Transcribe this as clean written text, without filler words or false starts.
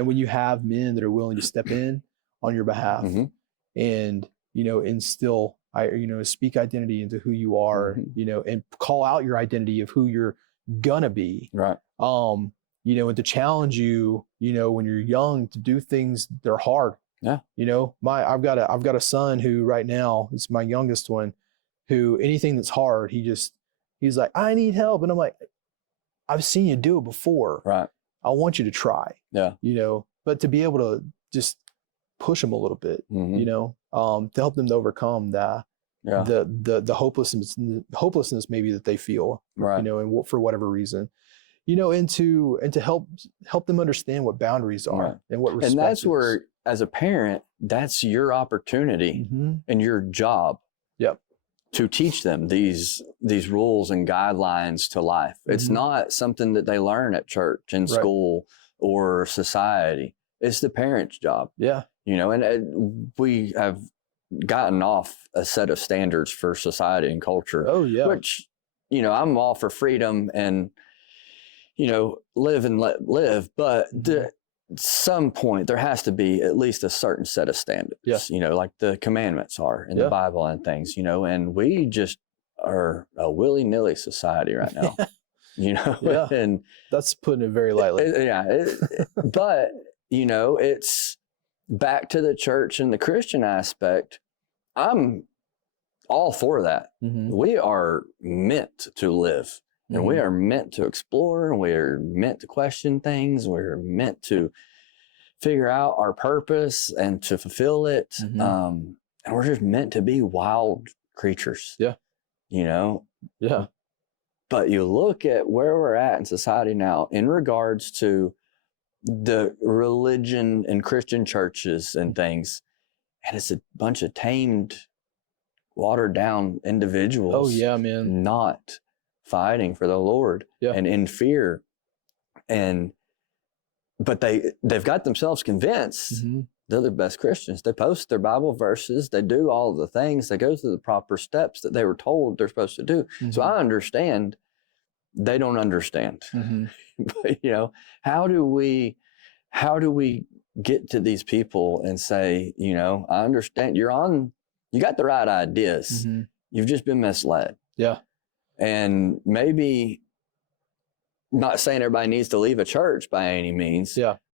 And when you have men that are willing to step in on your behalf and, instill, speak identity into who you are, and call out your identity of who you're gonna be. Right. And to challenge you, when you're young to do things that are hard. Yeah. I've got a son who right now, it's my youngest one, who anything that's hard, he's like, I need help. And I'm like, I've seen you do it before. Right. I want you to try. Yeah. But to be able to just push them a little bit, to help them to overcome the hopelessness maybe that they feel, right. And for whatever reason, and to help them understand what boundaries are, right. And what respect. And that's is. where, as a parent, that's your opportunity and your job. Yep. To teach them these rules and guidelines to life. It's not something that they learn at church and school or society. It's the parent's job. Yeah. And we have gotten off a set of standards for society and culture. Oh yeah. Which, I'm all for freedom and, live and let live. But at some point there has to be at least a certain set of standards, like the commandments are in the Bible and things, and we just are a willy-nilly society right now, and that's putting it very lightly. But, it's back to the church and the Christian aspect. I'm all for that. We are meant to live. And we are meant to explore, and we're meant to question things. We're meant to figure out our purpose and to fulfill it. And we're just meant to be wild creatures. Yeah. Yeah. But you look at where we're at in society now in regards to the religion and Christian churches and things, and it's a bunch of tamed, watered down individuals. Oh yeah, man. Not fighting for the Lord and in fear. But they've got themselves convinced they're the best Christians. They post their Bible verses. They do all of the things. They go through the proper steps that they were told they're supposed to do. So I understand they don't understand. But, how do we get to these people and say, I understand you got the right ideas. You've just been misled. Yeah. And maybe not saying everybody needs to leave a church by any means. Yeah.